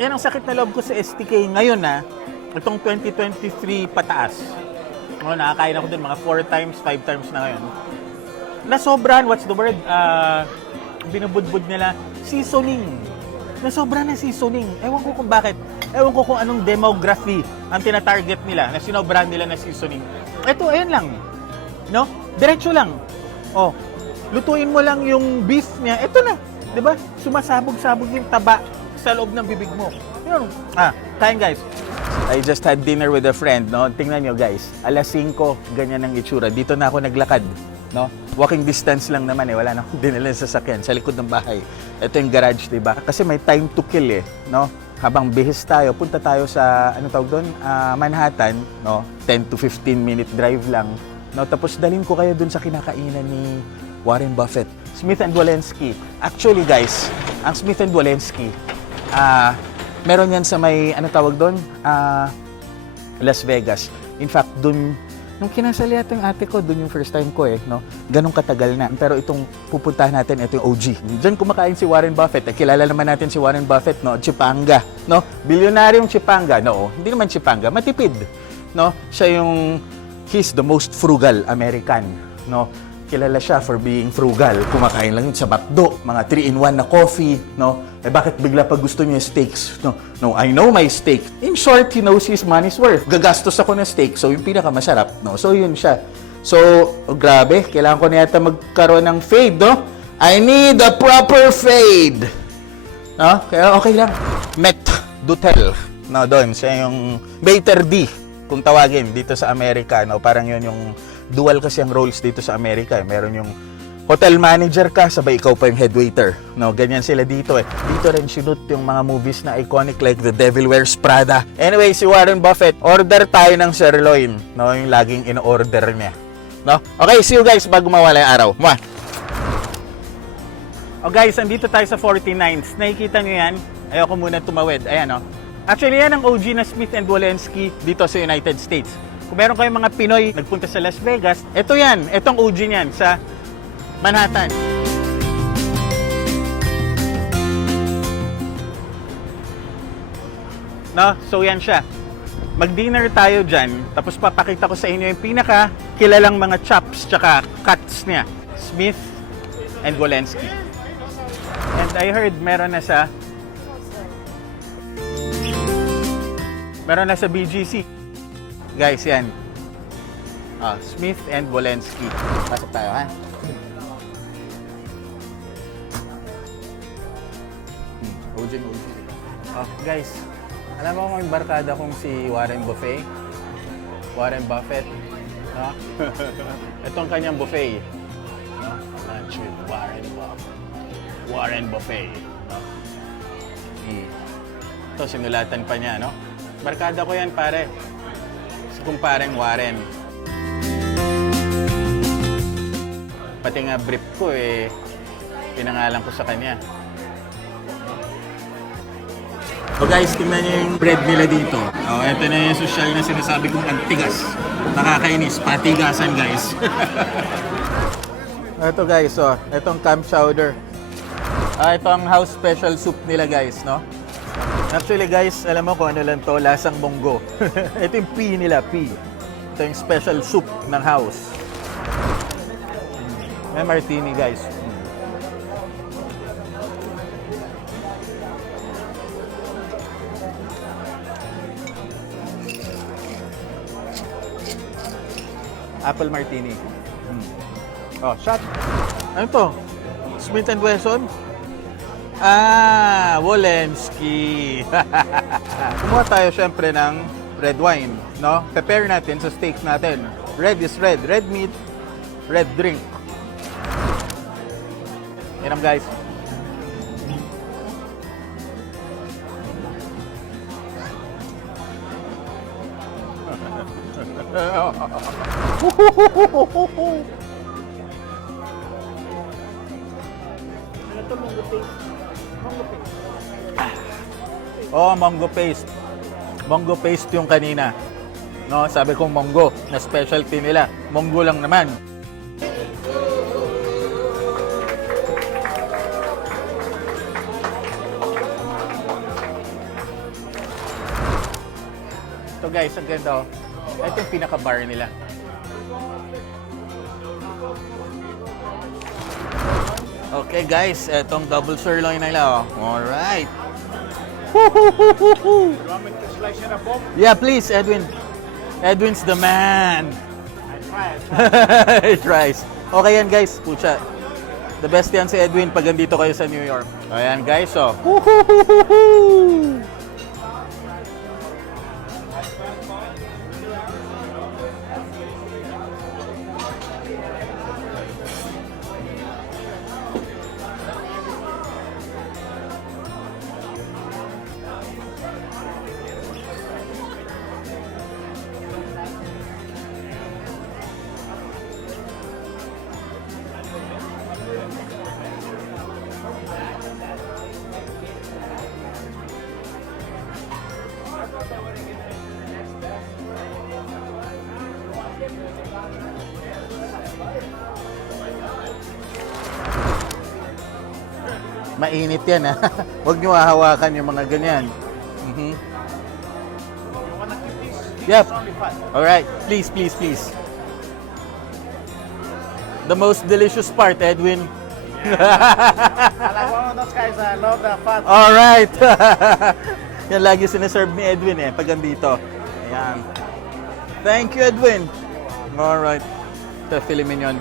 yan ang sakit na loob ko sa STK ngayon na itong 2023 pataas. Nakakain ako dun mga 4 times, 5 times na ngayon. Nasobrahan, what's the word? Binubudbud nila, seasoning. Nasobrahan na seasoning. Ewan ko kung bakit. Ewan ko kung anong demography ang tinatarget nila na sinobrahan nila na seasoning. Ito, ayan lang. No? Diretso lang. Oh, lutuin mo lang yung beef niya. Ito na. 'Di ba? Sumasabog-sabog yung taba sa loob ng bibig mo. Yun. Kain guys. I just had dinner with a friend, no? Tingnan nyo guys, alas 5, ganyan ang itsura. Dito na ako naglakad, no? Walking distance lang naman wala na akong dinala sa sasakyan sa likod ng bahay. Ito yung garage, 'di ba? Kasi may time to kill no? Habang bihis tayo, punta tayo sa ano tawag doon? Manhattan, no? 10 to 15 minute drive lang. No, tapos dalhin ko kayo doon sa kinakainan ni Warren Buffett. Smith & Wollensky. Actually guys, ang Smith & Wollensky, meron yan sa may, ano tawag doon? Las Vegas. In fact, doon, nung kinasal yata yung ate ko, doon yung first time ko no? Ganong katagal na. Pero itong pupuntahan natin, ito yung OG. Diyan kumakain si Warren Buffett. Kilala naman natin si Warren Buffett, no? Chipanga, no? Bilyonaryong Chipanga. No, hindi naman Chipanga, matipid. No? Siya yung, he's the most frugal American, no? Kilala siya for being frugal. Kumakain lang yun sa McDo, mga 3-in-1 na coffee, no? Bakit bigla pa gusto niya steaks? No, I know my steak. In short, he knows his money's worth. Gagastos ako ng steak, so yung pinakamasarap, no? So yun siya. So, grabe, kailangan ko na yata magkaroon ng fade, no? I need a proper fade. No? Kaya okay lang. Met Dutel. No, doon, siya yung Waiter D, kung tawagin dito sa Amerika, no? Parang yun yung dual kasi ang roles dito sa Amerika. Meron yung hotel manager ka, sabay ikaw pa yung head waiter. No, ganyan sila dito Dito rin sinut yung mga movies na iconic like The Devil Wears Prada. Anyway, si Warren Buffett, order tayo ng sirloin. No, yung laging in-order niya. No? Okay, see you guys bago mawala yung araw. Mwah! Oh guys, andito tayo sa 49th. Nakikita nyo yan? Ayoko muna tumawid. Ayan, no? Actually, yan ang OG na Smith & Wollensky dito sa United States. Kung meron kayong mga Pinoy nagpunta sa Las Vegas, ito yan. Itong OG niyan sa Manhattan. No? So yan siya. Mag-dinner tayo dyan, tapos papakita ko sa inyo yung pinaka kilalang mga chops tsaka cuts niya. Smith & Wollensky. And I heard meron na sa BGC. Guys, yan. Smith & Wollensky. Pasok tayo, ha? OG. Guys, alam mo kung yung barkada kong si Warren Buffett? Warren Buffett, no? Itong kanyang buffet, no? Lunch with Warren Buffett, no? Ito, sinulatan pa niya, no? Barkada ko yan, pare. Si kumpareng Warren. Pati nga brief ko, pinangalan ko sa kanya. So guys, tingnan niyo yung bread nila dito. Ito na yung social na sinasabi kong antigas. Nakakainis, patigasan guys. Ito guys, itong clam chowder. Ito ang house special soup nila guys, no? Actually guys, alam mo kung ano lang to, lasang monggo. Ito yung pea nila, pea. Ito yung special soup ng house. May martini guys. Apple martini. Shot. Ano to? Smith & Wesson? Wollensky. Kumuha tayo syempre ng red wine, no? Prepare natin sa steak natin. Red is red. Red meat, red drink. Yan guys. Mango paste. Mango paste yung kanina. No, sabi kong monggo na specialty nila. Monggo lang naman. So guys, ang ganda oh. Ito yung pinaka-bar nila. Okay guys, etong double sirloin nila oh. Alright. You want me to slice it up, Bob? Yeah, please, Edwin. Edwin's the man. I try. He tries. Okay yan guys, pucha. The best yan si Edwin pag andito kayo sa New York. Ayan guys, oh. Mainit yan ha. Huwag nyo hahawakan yung mga ganyan. You Mhm. want to keep this? Yep. It's only fat. Alright, please, please, please. The most delicious part, Edwin. I like one of those guys that love the fat. Alright. Yan lagi sinaserve ni Edwin pag andito. Ayan. Thank you, Edwin. Alright. Ito, filet mignon.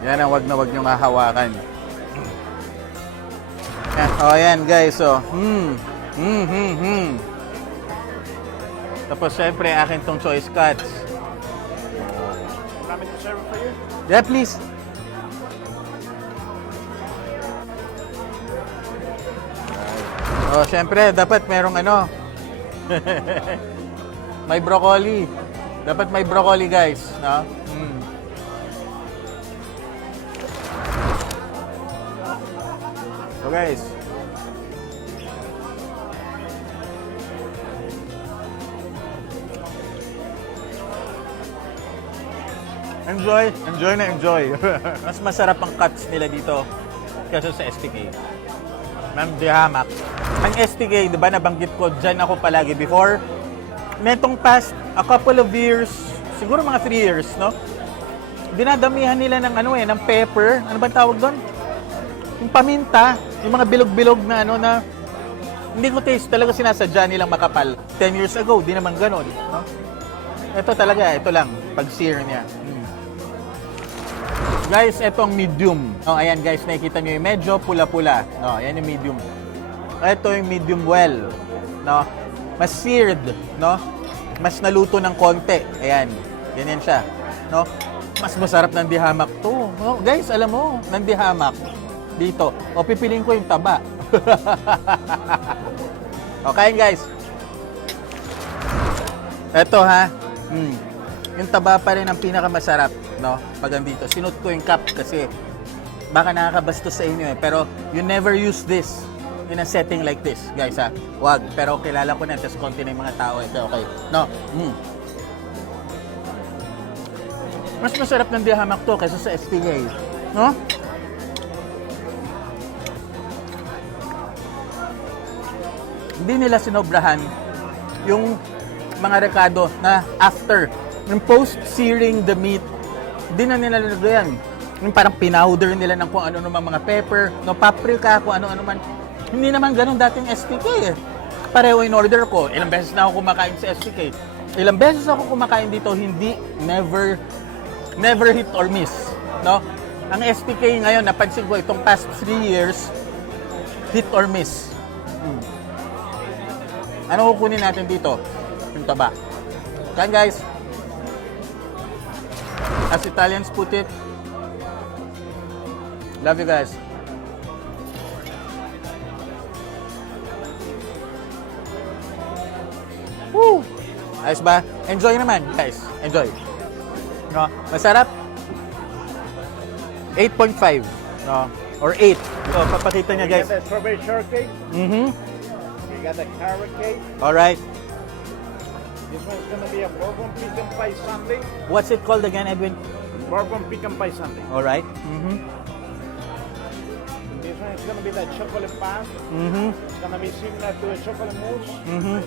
Yan ang wag na wag nyo hahawakan. Yan. Oh, yan guys. Oh. Tapos syempre, akin tong choice cuts. Want me to serve it for you? Yeah, please. Oh, syempre, dapat merong ano. May broccoli. Dapat may broccoli, guys. No? So, guys. Enjoy. Enjoy na enjoy. Mas masarap ang cuts nila dito kaysa sa STK. Ma'am, di hamak. Ang STK, di ba nabanggit ko, dyan ako palagi before. Netong past a couple of years, siguro mga 3 years, no? Dinadamihan nila ng ano ng pepper. Ano ba tawag doon? Yung paminta, yung mga bilog-bilog na ano na hindi ko taste, talaga sinasadya nilang makapal. 10 years ago, di naman ganon, no? Ito talaga, ito lang, pag-sear niya. Guys, ito ang medium. Oh, ayan guys, nakikita niyo yung medyo pula-pula. No, ayan yung medium. Ito yung medium well, no? Mas seared, no? Mas naluto ng konti. Ayan, ganyan siya, no? Mas masarap ng dihamak to. No? Guys, alam mo, ng dihamak dito. O pipiliin ko yung taba. Okay, guys. Ito ha. Yung taba pa rin ang pinakamasarap, no? Pag andito. Sinut ko yung cup kasi baka nakakabastos sa inyo pero you never use this in a setting like this, guys ha. Wag. Pero kilala ko na, tapos konti na yung mga tao. Okay. No? Mas masarap ng dihamak to kaysa sa STK. No? Hindi nila sinobrahan yung mga rekado na after, yung post-searing the meat, hindi na nila nilagyan. Yung parang pinowder nila ng kung ano naman mga pepper, no, paprika, kung ano-ano man. Hindi naman ganun dating STK Pareho in order ko. Ilang beses na ako kumakain sa STK. Ilang beses ako kumakain dito, hindi, never hit or miss. No? Ang STK ngayon, napansin ko itong past 3 years, hit or miss. Ano kukunin natin dito? Yung taba. Kan guys? As Italians put it, love you guys. Woo! Ayos ba? Enjoy naman, guys. Enjoy. No? Masarap? 8.5. No? Or 8. So, papakita niya, We got guys. the strawberry shortcake. Mm-hmm. We got the carrot cake. Alright. This one's gonna be a bourbon pecan pie sundae. What's it called again, Edwin? Bourbon pecan pie sundae. Alright. Mm-hmm. This one is gonna be the chocolate pan. Mm-hmm. It's gonna be similar to a chocolate mousse. Mm-hmm.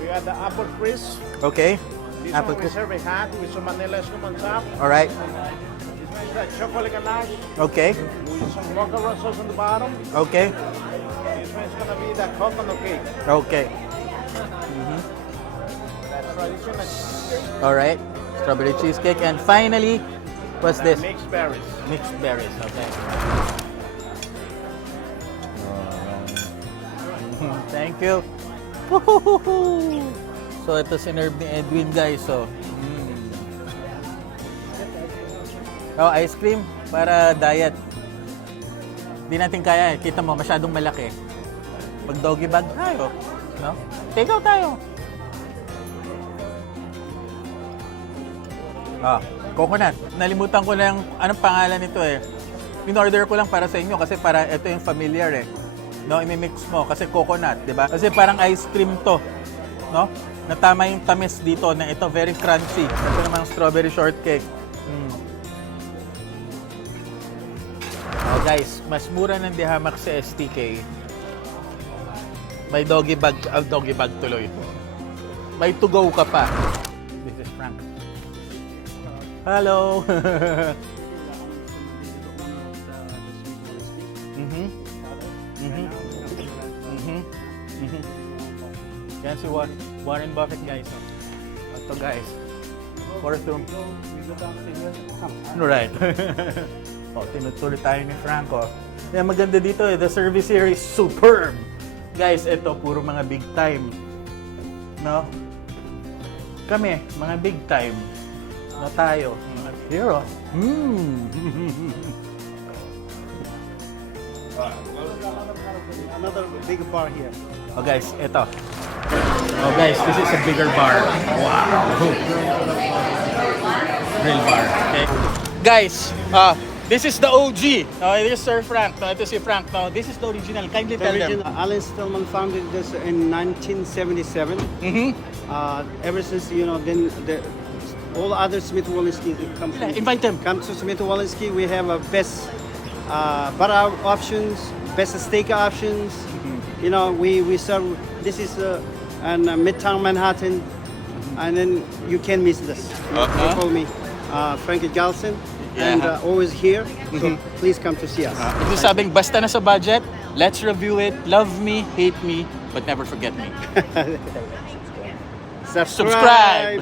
We got the apple crisp. Okay. This Apple one we crisp. serve it hot with some vanilla scoop on top. Alright. This one is the chocolate ganache Okay. with some macaron sauce on the bottom. Okay. This one is gonna be the coconut cake. Okay. That's traditional cheesecake. Alright. Strawberry cheesecake. And finally, what's this? Mixed berries. Mixed berries. Okay. Thank you. Woohoo! So, ito sinerve ni Edwin, guys. So, Oh, ice cream para diet. Di natin kaya eh. Kita mo, masyadong malaki. Mag doggy bag tayo. No? Take out tayo. Ah, coconut. Nalimutan ko lang anong pangalan nito eh. In-order ko lang para sa inyo kasi para ito yung familiar eh. No, imimix mo kasi coconut, 'di ba? Kasi parang ice cream 'to, no? Natama yung tamis dito na ito very crunchy. Ito namang strawberry shortcake. Oh, guys, mas mura ng dihamak sa STK. May doggy bag tuloy. May to go ka pa. This is Frank. Hello. Yan si Warren Buffett, guys. Ito, guys. Fourth room. Right. Oh, tinutuloy tayo ni Franco. Yan, maganda dito eh. The service here is superb. Guys, ito, puro mga big time. No? Kami, mga big time. No tayo. Here, oh. Another big bar here. Oh, guys, ito. Oh, guys, this is a bigger bar. Wow. Grill bar. Okay. Guys, this is the OG. This is Sir Frank. Ito si Frank. This is the original. Kindly tell them. Alan Stillman founded this in 1977. Ever since, then all other Smith Wollensky companies Invite them. come to Smith Wollensky. We have a best butter options, best steak options. We serve. This is in Midtown Manhattan, and then you can't miss this. They call me Frankie Galson, and always here. So please come to see us. Ito sabing, basta na sa budget, let's review it. Love me, hate me, but never forget me. Subscribe.